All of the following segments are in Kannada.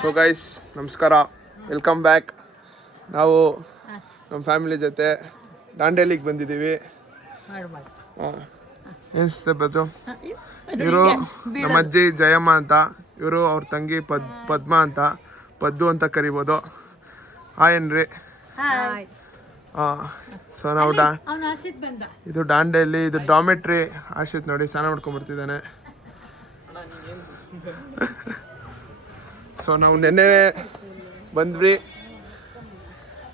ಸೊ ಗೈಸ್ ನಮಸ್ಕಾರ, ವೆಲ್ಕಮ್ ಬ್ಯಾಕ್. ನಾವು ನಮ್ಮ ಫ್ಯಾಮಿಲಿ ಜೊತೆ ದಾಂಡೇಲಿಗೆ ಬಂದಿದ್ದೀವಿ. ಏನಿಸುತ್ತೆ ಬದ್ರು? ಇವರು ನಮ್ಮ ಅಜ್ಜಿ ಜಯಮ್ಮ ಅಂತ, ಇವರು ಅವ್ರ ತಂಗಿ ಪದ್ಮ ಅಂತ, ಪದ್ದು ಅಂತ ಕರಿಬೋದು. ಏನ್ರಿ? ಸೊ ನಾವು ಇದು ದಾಂಡೇಲಿ, ಇದು ಡಾಮೆಟ್ರಿ. ಆಶಿತ್ ನೋಡಿ ಸ್ನಾನ ಮಾಡ್ಕೊಂಡ್ಬರ್ತಿದ್ದಾನೆ. ಸೊ ನಾವು ನೆನ್ನೆ ಬಂದ್ವಿ.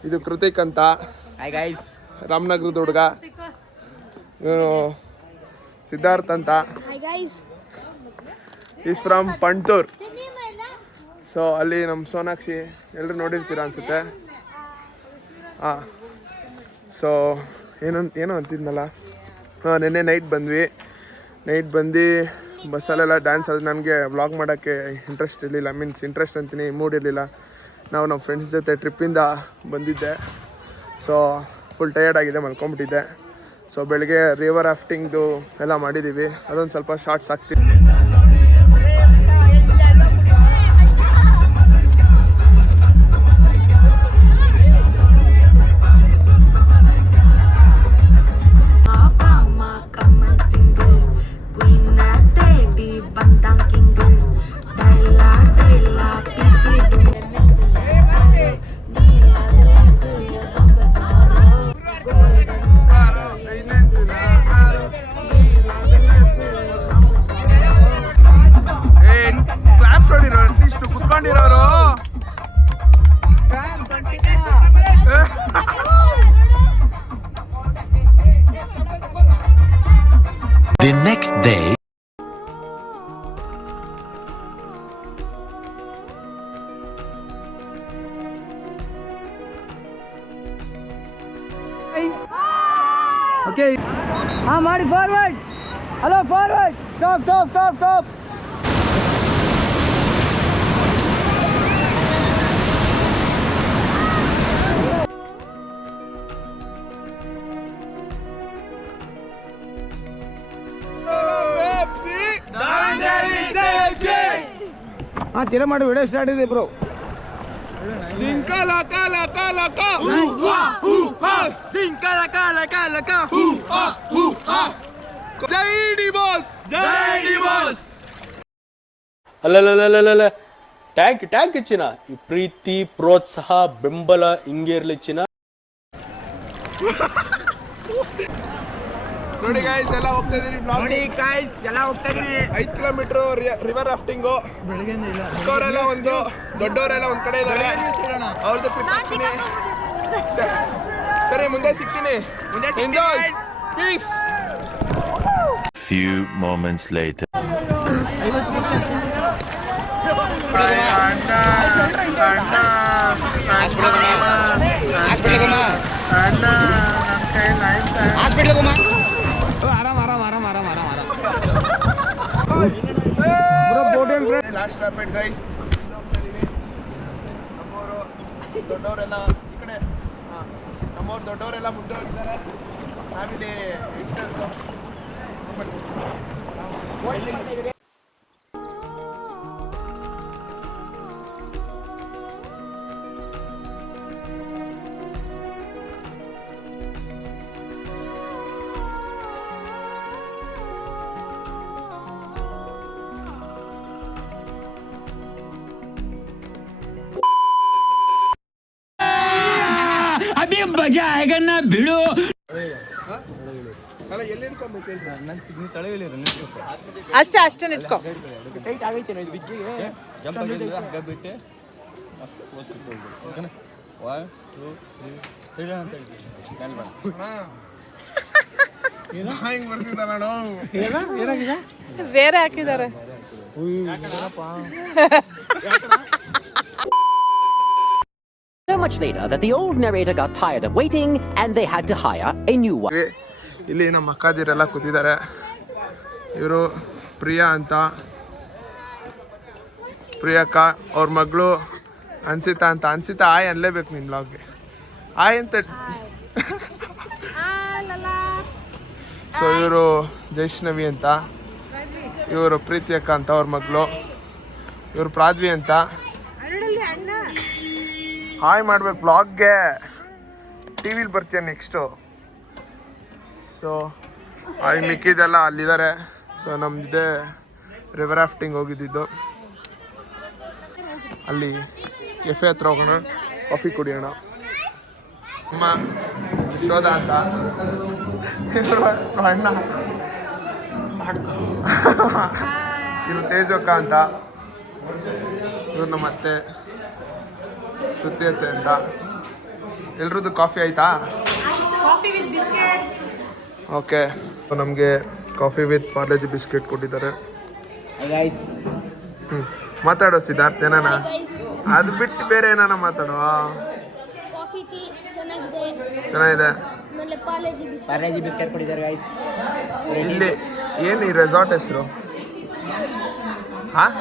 ಇದು ಕೃತಿಕ್ ಅಂತ, ರಾಮನಗರದ ಹುಡುಗ. ಇವನು ಸಿದ್ಧಾರ್ಥ್ ಅಂತ, ಈಸ್ ಫ್ರಮ್ ಪಂಟೂರ್. ಸೊ ಅಲ್ಲಿ ನಮ್ಮ ಸೋನಾಕ್ಷಿ ಎಲ್ಲರೂ ನೋಡಿರ್ತೀರ ಅನ್ಸುತ್ತೆ. ಸೊ ಏನೋ ಅಂತಿದ್ನಲ್ಲ, ನೆನ್ನೆ ನೈಟ್ ಬಂದು ಬಸ್ಸಲ್ಲೆಲ್ಲ ಡ್ಯಾನ್ಸ್. ಅದು ನನಗೆ ವ್ಲಾಗ್ ಮಾಡೋಕ್ಕೆ ಇಂಟ್ರೆಸ್ಟ್ ಇರಲಿಲ್ಲ, ಇಂಟ್ರೆಸ್ಟ್ ಅಂತೀನಿ, ಮೂಡ್ ಇರಲಿಲ್ಲ. ನಾವು ನಮ್ಮ ಫ್ರೆಂಡ್ಸ್ ಜೊತೆ ಟ್ರಿಪ್ಪಿಂದ ಬಂದಿದ್ದೆ. ಸೊ ಫುಲ್ ಟಯರ್ಡ್ ಆಗಿದೆ, ಮಲ್ಕೊಂಬಿಟ್ಟಿದ್ದೆ. ಸೊ ಬೆಳಗ್ಗೆ ರಿವರ್ ರಾಫ್ಟಿಂಗ್ದು ಎಲ್ಲ ಮಾಡಿದ್ದೀವಿ. ಅದೊಂದು ಸ್ವಲ್ಪ ಶಾರ್ಟ್ಸ್ ಹಾಕ್ತೀವಿ. The next day. Okay. Mari forward. Hello, forward. Stop. ಚಿರ ಮಾಡಿ ವಿಡಿಯೋ ಸ್ಟಾರ್ಟ್ ಇದೆ ಬ್ರೋ. ಅಲ್ಲ ಟ್ಯಾಂಕ್ ಚಿನ್ನ. ಈ ಪ್ರೀತಿ, ಪ್ರೋತ್ಸಾಹ, ಬೆಂಬಲ ಹಿಂಗೆ ಇರ್ಲಿ ಚಿನ್ನ. ನೋಡಿ ಗಾಯ್ಸ್, ಎಲ್ಲ ಹೋಗ್ತಾ ಇದೀನಿ. 5 ಕಿಲೋಮೀಟರ್ ರಿವರ್ ರಾಫ್ಟಿಂಗು. ಚಿಕ್ಕವರೆಲ್ಲ ದೊಡ್ಡವರೆಲ್ಲ ಒಂದ್ ಕಡೆ ಇದ್ದಾರೆ. ಅವ್ರದ್ದು ಟ್ರಿಪ್ ಹಾಕ್ತೀನಿ. ಸರಿ, ಮುಂದೆ ಸಿಗ್ತೀನಿ. Enjoy, peace. Few moments later. Last rapid guys. ದೊಡ್ಡವರೆಲ್ಲ ಈ ಕಡೆ, ನಮ್ಮವ್ರು ದೊಡ್ಡವರೆಲ್ಲ ಮುಂದೆ ಹೋಗಿದ್ದಾರೆ. ಫ್ಯಾಮಿಲಿ अभी मजा आएगा ना भिड़ो. ಅಷ್ಟೇ ನಿಟ್ಕೋ. ಬೇರೆ ಹಾಕಿದ್ದಾರೆ. So much later that the old narrator got tired of waiting and they had to hire a new one. ಇಲ್ಲಿ ನಮ್ಮ ಅಕ್ಕಾದಿರೆಲ್ಲ ಕೂತಿದ್ದಾರೆ. ಇವರು ಪ್ರಿಯಾ ಅಂತ, ಪ್ರಿಯಕ್ಕ. ಅವ್ರ ಮಗಳು ಅನ್ಸಿತಾ ಅಂತ. ಅನ್ಸಿತಾ ಆಯ್ ಅನ್ಲೇಬೇಕು ನಿನ್ನ ಬ್ಲಾಗ್ಗೆ. ಆಯ್ ಅಂತ. ಸೊ ಇವರು ಜೈಷ್ಣವಿ ಅಂತ, ಇವರು ಪ್ರೀತಿ ಅಕ್ಕ ಅಂತ ಅವ್ರ ಮಗಳು. ಇವರು ಪ್ರಾದ್ವಿ ಅಂತ, ಹಾಯ್ ಮಾಡ್ಬೇಕು ಬ್ಲಾಗ್ಗೆ. ಟಿ ವಿಲಿ ಬರ್ತೀಯ ನೆಕ್ಸ್ಟು. ಸೊ ಅಲ್ಲಿ ಮಿಕ್ಕಿದೆಲ್ಲ ಅಲ್ಲಿದ್ದಾರೆ. ಸೊ ನಮ್ದಿದೆ ರಿವರ್ ರಾಫ್ಟಿಂಗ್ ಹೋಗಿದ್ದಿದ್ದು. ಅಲ್ಲಿ ಕೆಫೆ ಹತ್ರ ಹೋಗೋಣ, ಕಾಫಿ ಕುಡಿಯೋಣ. ಅಮ್ಮ ಶೋಧ ಅಂತ ಸ್ವರ್ಣ, ಇವ್ರು ತೇಜೋಕ್ಕ ಅಂತ, ಇವ್ರು ನಮ್ಮ ಅತ್ತೆ ಸುತ್ತಿ ಅತ್ತೆ ಅಂತ. ಎಲ್ರದ್ದು ಕಾಫಿ ಆಯ್ತಾ? ಓಕೆ, ನಮಗೆ ಕಾಫಿ ವಿತ್ ಪಾರ್ಲೇಜಿ ಬಿಸ್ಕೆಟ್ ಕೊಟ್ಟಿದ್ದಾರೆ. ಮಾತಾಡೋ ಸಿದ್ಧಾರ್ಥ, ಏನಾನ ಅದು ಬಿಟ್ಟು ಬೇರೆ ಏನಾನ ಮಾತಾಡೋ. ಕಾಫಿ ಟೀ ಚೆನ್ನಾಗಿದೆ. ಚೆನ್ನಾಗಿದೆ. ಆಮೇಲೆ ಪಾರ್ಲೇಜಿ ಬಿಸ್ಕೆಟ್ ಕೊಟ್ಟಿದ್ದಾರೆ ಗೈಸ್. ಇಲ್ಲಿ ಏನು ಈ ರೆಸಾರ್ಟ್ ಹೆಸರು? ಹಾಂ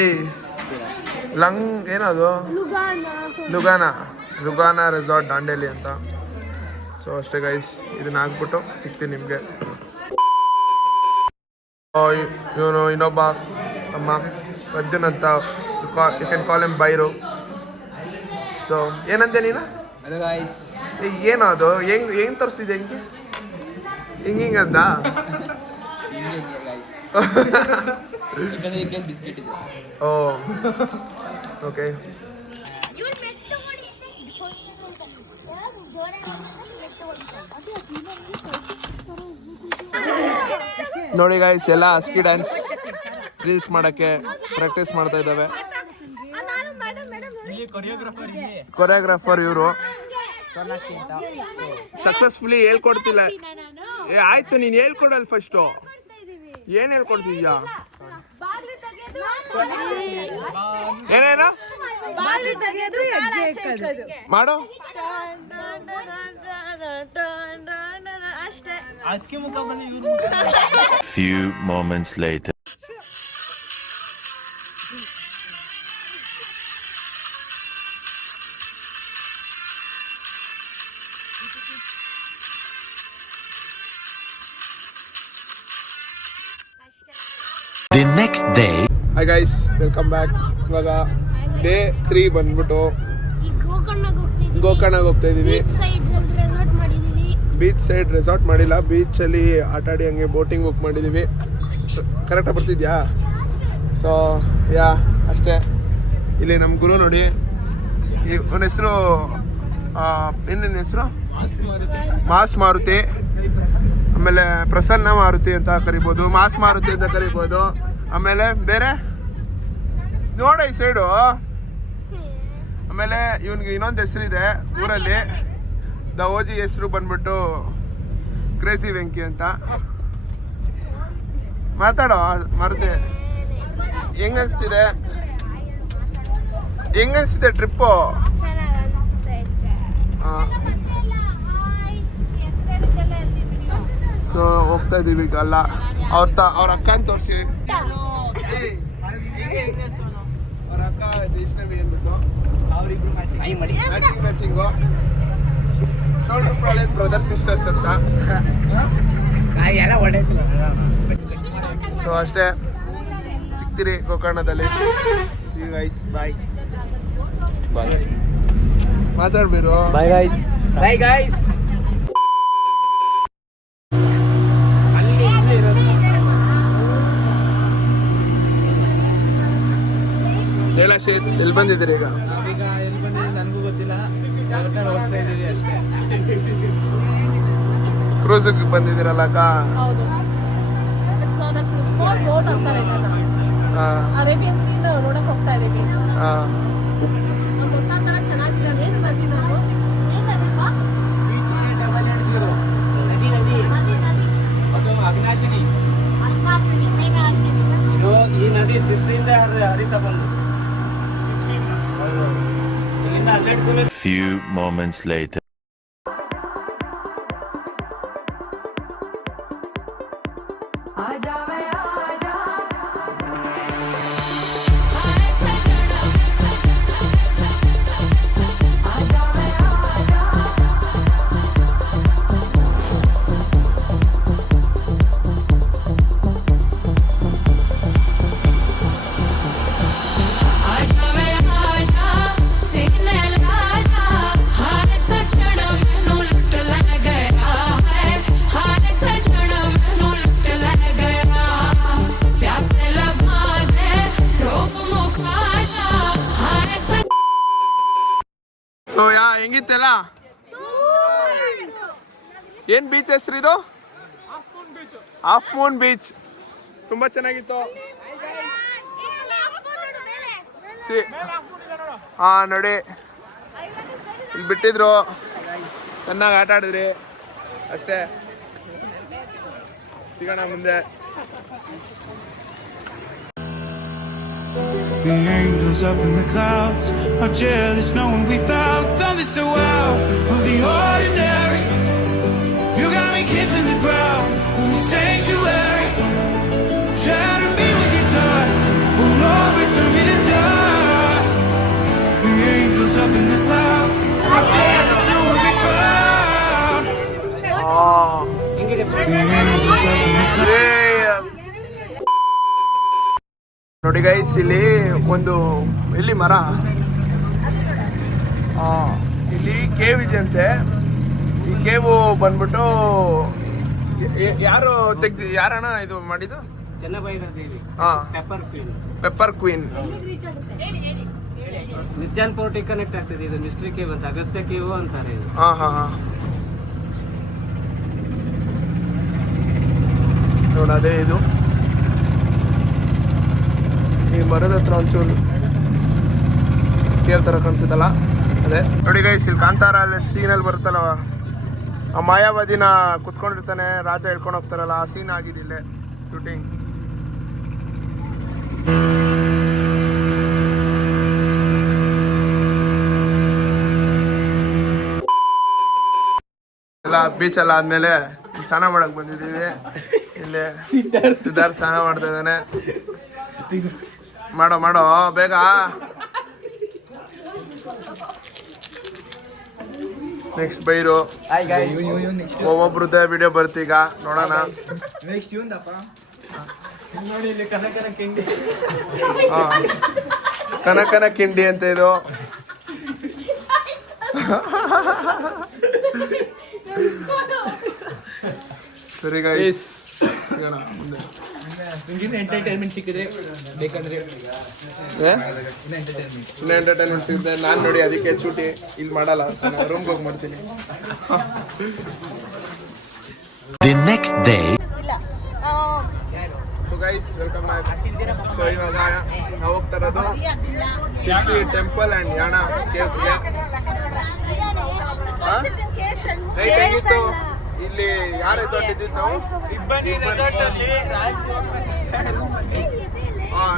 ಏಯ್ ಲಂಗ್ ಏನದು? ಲುಗಾನ ರೆಸಾರ್ಟ್ ದಾಂಡೇಲಿ ಅಂತ. ಸೊ ಅಷ್ಟೇ ಗೈಸ್, ಇದನ್ನ ಹಾಕ್ಬಿಟ್ಟು ಸಿಗ್ತೀನಿ ನಿಮಗೆ. ಇವನು ಇನ್ನೊಬ್ಬ ಅಮ್ಮ ಅರ್ಜುನ್ ಅಂತ, you can call him Bairu. So ಏನಂತೆ ನೀನು? ಏನು ಅದು ಹೆಂಗ್ ತೋರಿಸ್ತಿದ್ದೆ? ಹಿಂಗೆ ಅಂತ ಓ ಓಕೆ. ನೋಡಿ ಗೈಸ್, ಎಲ್ಲ ಹಸ್ಕಿ ಡ್ಯಾನ್ಸ್ ರೀಲ್ಸ್ ಮಾಡೋಕ್ಕೆ ಪ್ರಾಕ್ಟೀಸ್ ಮಾಡ್ತಾ ಇದ್ದಾವೆ. ಕೊರಿಯೋಗ್ರಾಫರ್ ಇವರು. ಸಕ್ಸಸ್ಫುಲಿ ಹೇಳ್ಕೊಡ್ತಿಲ್ಲ. ಆಯ್ತು, ನೀನು ಹೇಳ್ಕೊಡಲ್ಲ ಫಸ್ಟು. ಏನು ಹೇಳ್ಕೊಡ್ತಿದ್ಯಾ? ಏನೇನು ಮಾಡು? Few moments later. The next day. Hi guys, welcome back. ಇವಾಗ ಡೇ 3 ಬಂದ್ಬಿಟ್ಟು ಗೋಕರ್ಣಗೆ ಹೋಗ್ತಾ ಇದೀವಿ. ಬೀಚ್ ಸೈಡ್ ರೆಸಾರ್ಟ್ ಮಾಡಿಲ್ಲ, ಬೀಚಲ್ಲಿ ಆಟ ಆಡಿ ಹಂಗೆ ಬೋಟಿಂಗ್ ಬುಕ್ ಮಾಡಿದ್ದೀವಿ. ಕರೆಕ್ಟಾಗಿ ಬರ್ತಿದ್ಯಾ? ಸೊ ಯಾ ಅಷ್ಟೇ. ಇಲ್ಲಿ ನಮ್ಮ ಗುರು ನೋಡಿ, ಅವನ ಹೆಸರು ಏನೇನು ಹೆಸರು? ಮಾಸ್ ಮಾರುತಿ. ಆಮೇಲೆ ಪ್ರಸನ್ನ ಮಾರುತಿ ಅಂತ ಕರಿಬೋದು, ಮಾಸ್ ಮಾರುತಿ ಅಂತ ಕರಿಬೋದು. ಆಮೇಲೆ ಬೇರೆ ನೋಡ ಈ ಸೈಡು. ಆಮೇಲೆ ಇವನಿಗೆ ಇನ್ನೊಂದು ಹೆಸರಿದೆ ಊರಲ್ಲಿ. ದ ಓಜಿ ಹೆಸರು ಬಂದ್ಬಿಟ್ಟು ಕ್ರೇಜಿ ವೆಂಕಿ ಅಂತ. ಮಾತಾಡೋ ಮಾರುತಿ, ಹೆಂಗನ್ಸ್ತಿದೆ ಟ್ರಿಪ್ಪು? ಸೊ ಹೋಗ್ತಾ ಇದೀವಿ ಈಗ. ಅಲ್ಲ ಅವ್ರ ಅಕ್ಕನ ತೋರಿಸಿ. ಅವ್ರ ಅಕ್ಕ ವೈಷ್ಣವಿ ಅಂದ್ಬಿಟ್ಟು ಮ್ಯಾಚಿಂಗು. ಬ್ರದರ್ ಸಿಸ್ಟರ್ಸ್ ಅಂತ. ಸೊ ಅಷ್ಟೇ, ಸಿಗ್ತೀರಿ ಗೋಕರ್ಣದಲ್ಲಿ. ಬಾಯ್ ಮಾತಾಡ್ಬಿರು. Bye guys. Bye guys. ಶೇತ್, ಎಲ್ಲಿ ಬಂದಿದ್ದೀರಿ ಈಗ? ನನಗೂ ಗೊತ್ತಿಲ್ಲ, ಹೋಗ್ತಾ ಇದೀವಿ ಅಷ್ಟೇ. ಕ್ರೂಸಿಗೆ ಬಂದಿದ್ದೀರಲ್ಲ ಅಕ್ಕ? ಅರೇಬಿಯನ್ ಸೀ ನೋಡಕ್ ಹೋಗ್ತಾ ಇದೀವಿ. ಹಾಂ, ಒಂದು ಹೊಸ ತರ ಚೆನ್ನಾಗಿರಲ್ಲ. ಏನು ನದಿ ನಾವು ಈ ನದಿ ಸಿರ್ಸಿಯಿಂದ ಹರಿತಾ ಬಂದು Few moments later. आज ಹೆಂಗಿತ್ತಲ್ಲ? ಏನ್ ಬೀಚ್ ಹೆಸರು ಇದು? Half Moon beach. ತುಂಬಾ ಚೆನ್ನಾಗಿತ್ತು. ಹಾ ನೋಡಿ, ಇಲ್ಲಿ ಬಿಟ್ಟಿದ್ರು, ಚೆನ್ನಾಗಿ ಆಟ ಆಡಿದ್ರಿ ಅಷ್ಟೇ. ಸಿಗೋಣ ಮುಂದೆ. The angels up in the clouds are jealous knowing we found something so out of the ordinary. You got me kissing the ground in the sanctuary. Shatter me with your touch, oh Lord, return me to dust. The angels up in the clouds are jealous knowing we found. The angels up in the clouds. ನೋಡಿ ಗೈಸ್, ಇಲ್ಲಿ ಒಂದು ಎಲ್ಲಿ ಮರ, ಇಲ್ಲಿ ಕೇವ್ ಇದೆಯಂತೆ. ಈ ಕೇವು ಬಂದ್ಬಿಟ್ಟು ಯಾರಣ್ಣ ಇದು ಮಾಡಿದ್ದು? Pepper queen. ನಿರ್ಜಾನ್ ಪೋರ್ಟಿಗೆ ಕನೆಕ್ಟ್ ಆಗ್ತದೆ. ಇದು ಮಿಸ್ಟ್ರಿ ಕೇವ್ ಅಂತ, ಅಗಸ್ತ್ಯ ಕೇವ್ ಅಂತಾರೆ ಇದು. ನೋಡಿ ಅದೇ ಇದು. ಈ ಮರದ ಹತ್ರ ಒಂಚೂರು ಕೇವ್ ಥರ ಕಾಣಿಸುತ್ತಲ್ಲ, ಅದೇ ನೋಡಿ ಗೈಸ್. ಇಲ್ಲಿ ಕಾಂತಾರ ಸೀನಲ್ಲಿ ಬರುತ್ತಲ್ಲ, ಆ ಮಾಯಾವತಿನ ಕುತ್ಕೊಂಡಿರ್ತಾನೆ, ರಾಜ ಹೇಳ್ಕೊಂಡು ಹೋಗ್ತಾರಲ್ಲ, ಆ ಸೀನ್ ಆಗಿದೆ ಇಲ್ಲೇ ಶೂಟಿಂಗ್. ಎಲ್ಲ ಬೀಚ್ ಎಲ್ಲ ಆದ್ಮೇಲೆ ಸ್ನಾನ ಮಾಡಕ್ ಬಂದಿದ್ದೀವಿ. ಇಲ್ಲೇ ಸಿದ್ಧಾರ್ಥ್ ಸ್ನಾನ ಮಾಡ್ತಾ ಇದ್ದಾನೆ. ಮಾಡೋ ಮಾಡೋ ಬೇಗ. ನೆಕ್ಸ್ಟ್ ಬೈರು. ಒಬ್ಬೊಬ್ರದ್ದೇ ವಿಡಿಯೋ ಬರ್ತೀಗ, ನೋಡೋಣ. ಕನಕನ ಕಿಂಡಿ ಅಂತ ಇದು. ಸರಿ ಗೈಸ್, ಸಿಗೋಣ ಮುಂದೆ. ಎಂಟರ್ಟೈನ್ಮೆಂಟ್ ಸಿಕ್ಕಿದ್ರೆ ಬೇಕಂದ್ರೆ ಇನ್ನು ಎಂಟರ್ಟೈನ್ಮೆಂಟ್ ಸಿಗುತ್ತೆ. ನಾನು ನೋಡಿ ಅದಕ್ಕೆ ಚೂಟಿ ಇಲ್ಲಿ ಮಾಡಲ್ಲ, ರೂಮ್ಗೆ ಹೋಗಿ ಮಾಡ್ತೀನಿ. The next day. So guys, welcome back. So ಇವಾಗ ನಾವು ಹೋಗ್ತಾ ಇರೋದು ಶಿರ್ಸಿ ಟೆಂಪಲ್ ಆ್ಯಂಡ್ ಯಾಣ ಕೇವ್ಸ್ಗೆ. ನೈಟ್ ಹೆಂಗಿತ್ತು? ಇಲ್ಲಿ ಯಾವ ರೆಸಾರ್ಟ್ ಇದ್ದಿದ್ದು ನಾವು?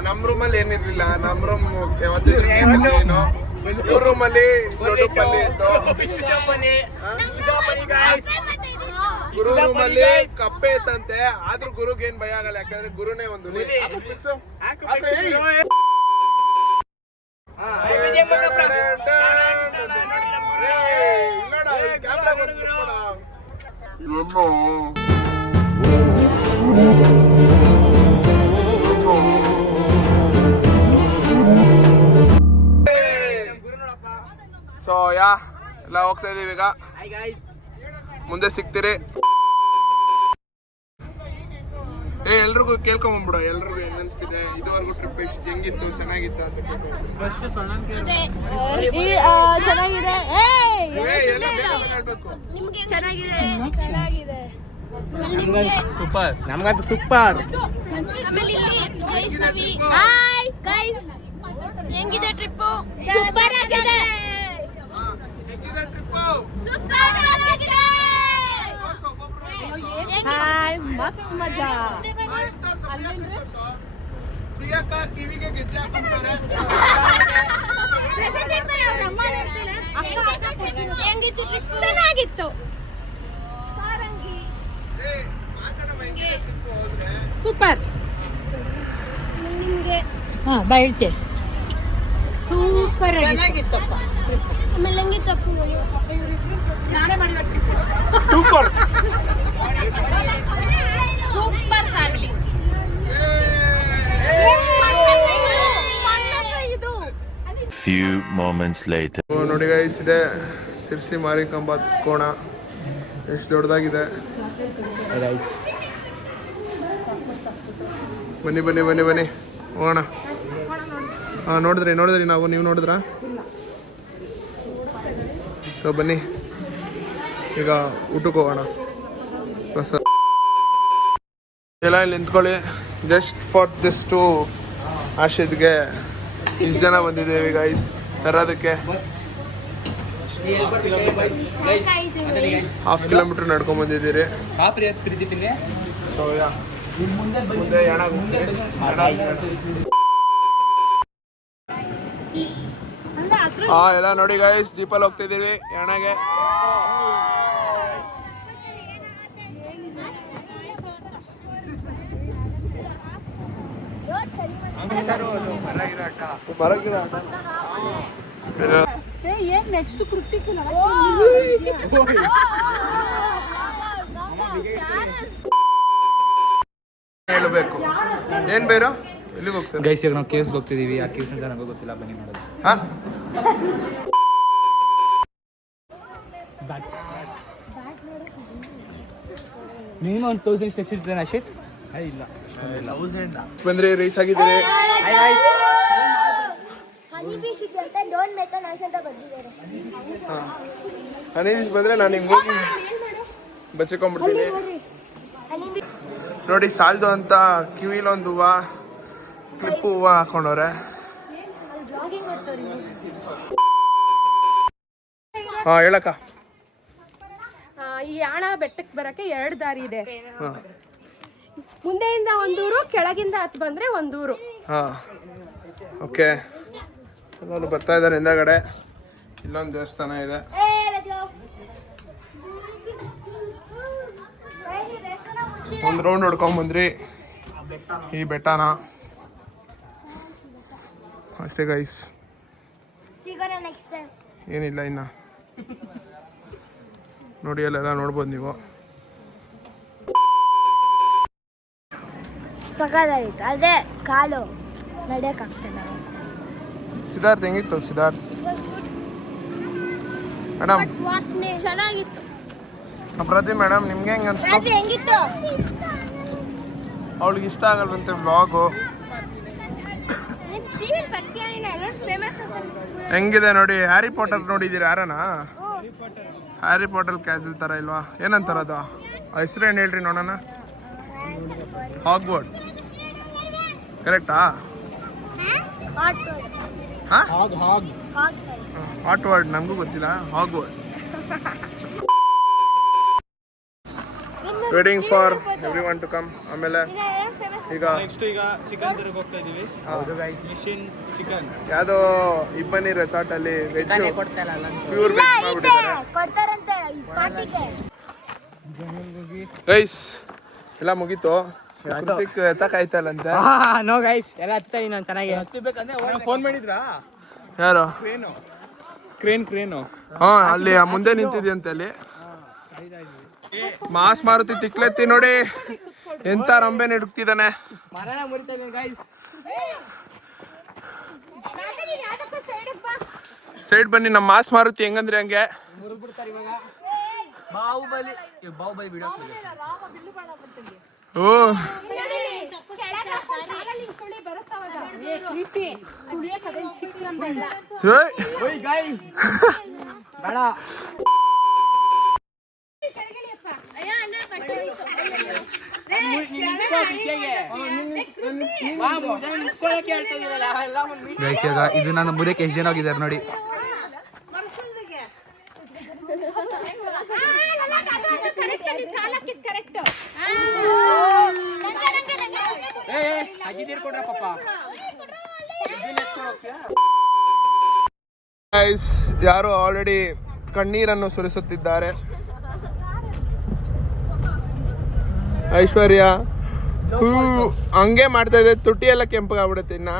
ನಮ್ಮ ರೂಮಲ್ಲಿ ಏನಿರ್ಲಿಲ್ಲ. ನಮ್ಮ ರೂಮ್ ಯಾವತ್ತಿದ್ರು ಏನು, ಇವ್ರ ರೂಮಲ್ಲಿ ದೊಡ್ಡಪ್ಪಲ್ಲಿ ಇತ್ತು. ಗುರು ರೂಮಲ್ಲಿ ಕಪ್ಪೆ ಇತ್ತಂತೆ. ಆದ್ರೂ ಗುರುಗೆ ಏನ್ ಭಯ ಆಗಲ್ಲ, ಯಾಕಂದ್ರೆ ಗುರುನೇ ಒಂದು ಸೊ ಎಲ್ಲ ಹೋಗ್ತಾ ಇದೀವಿ ಈಗ. ಮುಂದೆ ಸಿಗ್ತೀರಿ. ಎಲ್ರಿಗೂ ಕೇಳ್ಕೊಂಬಂದ್ಬಿಡೋ, ಎಲ್ರಿಗೂ ಹೆಂಗ್ ಅನ್ಸ್ತಿದೆ, ಇದುವರೆಗೂ ಟ್ರಿಪ್ ಎಷ್ಟು ಹೆಂಗಿತ್ತು, ಚೆನ್ನಾಗಿತ್ತು ಅಂತ ಚೆನ್ನಾಗಿದೆ. ಹೇಳ್ಬೇಕು. ಚೆನ್ನಾಗಿದೆ. ಸೂಪರ್, ನಮ್ಗಂತೂ ಸೂಪರ್. ಆಮೇಲೆ ಇಲ್ಲಿ ಜೈಷ್ಣವಿ. ಹಾಯ್ ಗೈಸ್, ಹೆಂಗಿದೆ ಟ್ರಿಪ್? ಸೂಪರ್ ಆಗಿದೆ. ಸೂಪರ್ ಆಗಿದೆ. ಮಸ್ತ್ ಮಜಾ. ಪ್ರಿಯಾಂಕಾ ಕಿವಿಗೆ ಗೆಜ್ಜೆ ಹಾಕ್ತಾರೆ. ಹೆಂಗಿತ್ತು ಟ್ರಿಪ್? ಚೆನ್ನಾಗಿತ್ತು. ಸೂಪರ್. ನಿಮ್ಗೆ ಬೈತೆ ಸೂಪರ್ ಆಗಿತ್ತಪ್ಪ. ಆಮೇಲೆ ಹೆಂಗಿತ್ತು? ನಾನೇ ಮಾಡಿ super super family. Few moments later. ನೋಡಿ ಗೈಸ್, ಇದೆ ಶಿರ್ಸಿ ಮಾರಿಕಾಂಬಾ ಕೋಣ. ಎಷ್ಟು ದೊಡ್ಡದಾಗಿದೆ. ಬನ್ನಿ ಬನ್ನಿ ಬನ್ನಿ ಬನ್ನಿ ಹೋಗೋಣ. ನೋಡಿದ್ರಿ ನಾವು, ನೀವು ನೋಡಿದ್ರಾ? ಸೊ ಬನ್ನಿ ಈಗ ಊಟಕ್ಕೆ ಹೋಗೋಣ. ಬಸ್ ಎಲ್ಲ ಇಲ್ಲಿ ನಿಂತ್ಕೊಳ್ಳಿ. ಜಸ್ಟ್ ಫಾರ್ ದಿಸ್ ಟು ಆಶಿದ್ಗೆ ಇಷ್ಟು ಜನ ಬಂದಿದ್ದೇವೆ ಗೈಸ್ ತರೋದಕ್ಕೆ. 1/2 ಕಿಲೋಮೀಟ್ರ್ ನಡ್ಕೊಂಡ್ ಬಂದಿದ್ದೀರಿ. ಸೊ ಯಾ ಮುಂದೆ ಎಲ್ಲ ನೋಡಿ ಗೈಸ್ ಜೀಪಲ್ಲಿ ಹೋಗ್ತಿದ್ದೀವಿ ಯಾಣಗೆ. ನೆಕ್ಸ್ಟ್ ಹೇಳಬೇಕು ಏನ್ ಬೇರು ಎಲ್ಲಿಗೆ ಹೋಗ್ತಾರೆ ಗೈಸ್ ಈಗ ನಾವು ಕೇವ್ಸ್ಗೆ ಹೋಗ್ತಿದೀವಿ. ಆ ಕೇವ್ಸ್ ಅಂತ ನನಗೂ ಗೊತ್ತಿಲ್ಲ, ಬನ್ನಿ ಮಾಡೋದು. ನೀನು ಒಂದು 1000 ಸ್ಟೆಪ್ಸ್ ಇರ್ತೇನೆ ಅಶಿತ್? ಇಲ್ಲ ಬಂದ್ರೆ ರೀಚ್ ಆಗಿದ್ದೀರಿ. ಹನಿ ಬೀಚ್ ಬಂದ್ರೆ ನಾನು ಹಿಂಗೆ ಹೋಗಿ ಬಚ್ಚಿಕೊಂಡ್ಬಿಡ್ತೀನಿ. ನೋಡಿ ಸಾಲ್ದು ಅಂತ ಕಿವಿಲೊಂದು ಹೂವು, ಕ್ಲಿಪ್ಪು ಹೂವು ಹಾಕೊಂಡವ್ರೆ. ಹಾಂ ಹೇಳಕ್ಕ. ಈ ಯಾಣ ಬೆಟ್ಟಕ್ಕೆ ಬರಕ್ಕೆ 2 ದಾರಿ ಇದೆ. ಮುಂದೆಯಿಂದ ಒಂದೂರು, ಕೆಳಗಿಂದ ಹತ್ತು ಬಂದ್ರೆ ಒಂದೂರು. ಹಾಂ ಓಕೆ. ಎಲ್ಲರೂ ಬರ್ತಾ ಇದ್ದಾರೆ ಹಿಂದಗಡೆ. ಇಲ್ಲೊಂದು ದೇವಸ್ಥಾನ ಇದೆ. ಒಂದು ರೌಂಡ್ ಹೊಡ್ಕೊಂಬಂದ್ರಿ ಈ ಬೆಟ್ಟನ ಅಷ್ಟೇ ಗೈಸ್. ಏನಿಲ್ಲ ಇನ್ನು ನೋಡಿ ಅಲ್ಲೆಲ್ಲ ನೋಡ್ಬೋದು ನೀವು. ಸಕಾಲಾಗಿತ್ತು ಅದೇ ಕಾಲು ನಡೆಯಕ್ಕಾಗ್ತಿಲ್ಲ. ಸಿದ್ಧಾರ್ಥ್ ಹೆಂಗಿತ್ತು? ಸಿದ್ಧಾರ್ಥ್ ಮೇಡಮ್ ವಾಸನೆ ಚೆನ್ನಾಗಿತ್ತು. ಪ್ರತಿ ಮೇಡಮ್ ನಿಮ್ಗೆ ಹೆಂಗೆ ಅನ್ಸ್ತು? ಹೆಂಗಿತ್ತು? ಅವಳಿಗೆ ಇಷ್ಟ ಆಗಲ್ವಂತೆ ವ್ಲಾಗು. ಹೆಂಗಿದೆ ನೋಡಿ. ಹ್ಯಾರಿ ಪಾಟರ್ ನೋಡಿದ್ದೀರಿ ಯಾರನ? ಹ್ಯಾರಿ ಪಾಟರ್ ಕ್ಯಾಸಲ್ ಥರ ಇಲ್ವಾ? ಏನಂತಾರ ಅದು ಹೆಸರೇನು ಹೇಳ್ರಿ ನೋಡೋಣ. ಹಾಗ್ವರ್ಡ್ ಕರೆಕ್ಟಾ? ಹಾಟ್ ವರ್ಡ್ ನಮಗೂ ಗೊತ್ತಿಲ್ಲ. ಹಾಗ್ವರ್ಡ್. Waiting for everyone to come. ಆಮೇಲೆ ಈಗ ಚಿಕನ್ ತರಕ್ಕೆ ಹೋಗ್ತಾ ಇದೀವಿ. ಮಿಷನ್ ಚಿಕನ್ ಯಾವುದೋ ಇಬ್ಬನಿ ರೆಸಾರ್ಟ್ ಅಲ್ಲಿ ವೆಜ್ ಪ್ಯೂರ್ ವೆಜ್ ಮಾಡ್ಬಿಟ್ಟಿದ್ದಾರೆ ಗೈಸ್. ಎಲ್ಲ ಮುಗೀತು. ಕೃತಿಕ್ ಎತ್ತಕಾಯ್ತಲ್ಲಂತೆ. ನೋ ಗೈಸ್ ಎಲ್ಲ ಹತ್ತಾ ನಾನು ಚೆನ್ನಾಗಿ ಹತ್ತಿಬೇಕಂದ್ರೆ ಫೋನ್ ಮಾಡಿದ್ರಾ? ಯಾರು? ಕ್ರೇನು ಹಾ ಅಲ್ಲಿ ಮುಂದೆ ನಿಂತಿದ್ಯಂತೆ ಅಲ್ಲಿ. ಮಾಸ್ ಮಾರುತಿ ತಿಕ್ಲೆತ್ತಿ ನೋಡಿ ಎಂತ ರಂಬೆ ನಿಡುಕ್ತಿದ್ದಾನೆ. ಸೈಡ್ ಬನ್ನಿ. ನಮ್ಮ ಮಾಸ್ ಮಾರುತಿ ಹೆಂಗಂದ್ರೆ ಹಂಗೆ. ಓ ಇದು ನನ್ನ ಮುರಿಯಕ್ಕೆ ಎಷ್ಟು ಜನ ಹೋಗಿದ್ದಾರೆ ನೋಡಿ. ಯಾರು ಆಲ್ರೆಡಿ ಕಣ್ಣೀರನ್ನು ಸುರಿಸುತ್ತಿದ್ದಾರೆ. ಐಶ್ವರ್ಯ ಹಂಗೆ ಮಾಡ್ತಾ ಇದೆ. ತುಟಿ ಎಲ್ಲ ಕೆಂಪಗಾಗ್ಬಿಡುತ್ತೆ. ಇನ್ನ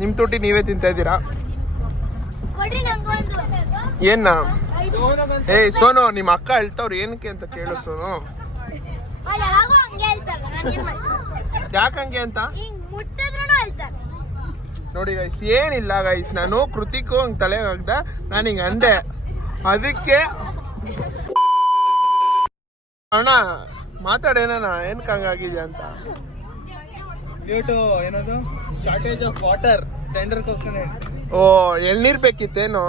ನಿಮ್ ತುಟಿ ನೀವೇ ತಿಂತಾ ಇದ್ದೀರಾ ಏನ? ಏಯ್ ಸೋನು, ನಿಮ್ಮ ಅಕ್ಕ ಹೇಳ್ತಾವ್ರು ಏನಕ್ಕೆ ಅಂತ ಕೇಳು ಸೋನು. ಯಾಕಂಗೆ ಅಂತ ನೋಡಿ ಗೈಸ್. ಏನಿಲ್ಲ ಗೈಸ್, ನಾನು ಕೃತಿಕು ಹಂಗೆ ತಲೆ ಹಾಕ್ದ, ನಾನು ಹಿಂಗೆ ಅಂದೆ. ಅದಕ್ಕೆ ಅಣ್ಣ ಮಾತಾಡೇನ ಏನಕ್ಕೆ ಹಂಗಾಗಿದ್ಯಾ ಅಂತ. ಡ್ಯೂ ಟು ಏನದು ಶಾರ್ಟೇಜ್ ಆಫ್ ವಾಟರ್. ಓ ಎಳ್ನೀರ್ ಬೇಕಿತ್ತೇನು?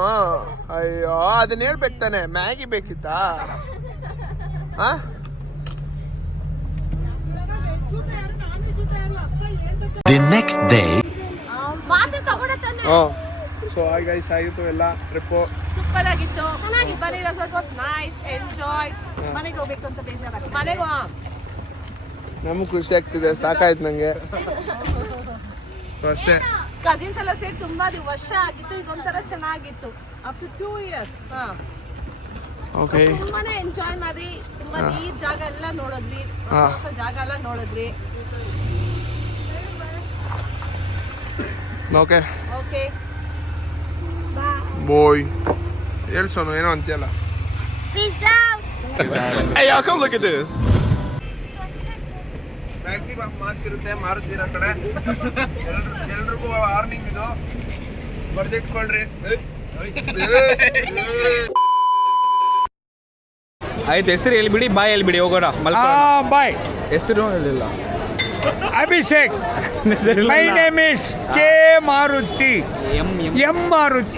ಅಯ್ಯೋ ಅದನ್ನ ಹೇಳ್ಬೇಕು ತಾನೆ, ಮ್ಯಾಗಿ ಬೇಕಿತ್ತಾ? ಆ The next day. ಮಾತೆ ಸಪೋರ್ಟ್ ತಂದೆ ಸೊ ಹಾಯ್ ಗೈಸ್, ಆಗಿತ್ತು ಎಲ್ಲ ಟ್ರಿಪ್ಪು. ಸೂಪರ್ ಆಗಿತ್ತು, ಚೆನ್ನಾಗಿ ಬರೀರ ಸ್ವಲ್ಪ ನೈಸ್ ಎಂಜಾಯ್. ಮನೆಗೆ ಹೋಗ್ಬೇಕು ಅಂತ ಬೇಜಾರಾಗ್ತದೆ. ಮನೆಗೆ ನಮಗೂ ಖುಷಿ ಆಗ್ತಿದೆ, ಸಾಕಾಯ್ತು ನಂಗೆ. ಸೊ ಅಷ್ಟೇ. ಕಸಿನ್ಸ್ ಎಲ್ಲ ಸೇರಿ ತುಂಬಾ ವರ್ಷ ಆಗಿತ್ತು, ಈಗ ಒಂಥರ ಚೆನ್ನಾಗಿತ್ತು. Up to 2 years. ಓಕೆ. ತುಂಬಾನೇ ಎಂಜಾಯ್ ಮಾಡಿ, ತುಂಬಾ ನೀರ್ ಜಾಗ ಎಲ್ಲ ನೋಡಿದ್ವಿ, ಹೊಸ ಜಾಗ ಎಲ್ಲ ನೋಡಿದ್ವಿ. Okay okay boy. ಹೇಳ್ ಸೋನು, ಏನೋ ಅಂತೀಯಲ್ಲ. Hey, y'all, come look at this. Maximum marks ಇರುತ್ತೆ ಮಾರುತ್ತಿರೋ ಕಡೆ. ಎಲ್ರಿಗೂ ವಾರ್ನಿಂಗ್ ಇದು, ಬರ್ದಿಟ್ಕೊಳ್ರಿ. ಆಯ್ತು, ಹೆಸರು ಹೇಳ್ಬಿಡಿ, ಬಾಯ್ ಹೇಳ್ಬಿಡಿ, ಹೋಗೋಣ. ಬಾಯ್. ಹೆಸರು ಹೇಳಿಲ್ಲ. Abhishek. My name is K Maruti. M Maruti.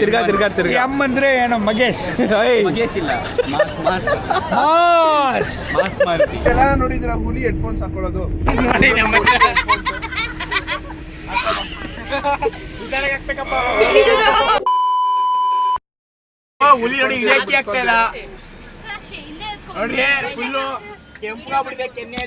ತಿರ್ಗಾ ತಿರ್ಗಾ ತಿರ್ಗಾ. ಎಂ ಅಂದ್ರೆ ಏನೋ ಮಗೇಶ್. ಮಗೇಶ್ ಇಲ್ಲ, mass mass mass. Mass Maruti. ಎಲ್ಲ ನೋಡಿದ್ರ ಹುಲಿ ಹೆಡ್ಫೋನ್ಸ್ ಹಾಕೊಳ್ಳೋದು. ಹುಲಿ ನೋಡಿ ಇಳಿಯಕ್ಕೆ ಆಗ್ತಾ ಇಲ್ಲ ನೋಡ್ರಿ, ಫುಲ್ಲು ಕೆಂಪು ಆಗ್ಬಿಟ್ಟಿದೆ ಕೆನ್ನೆ.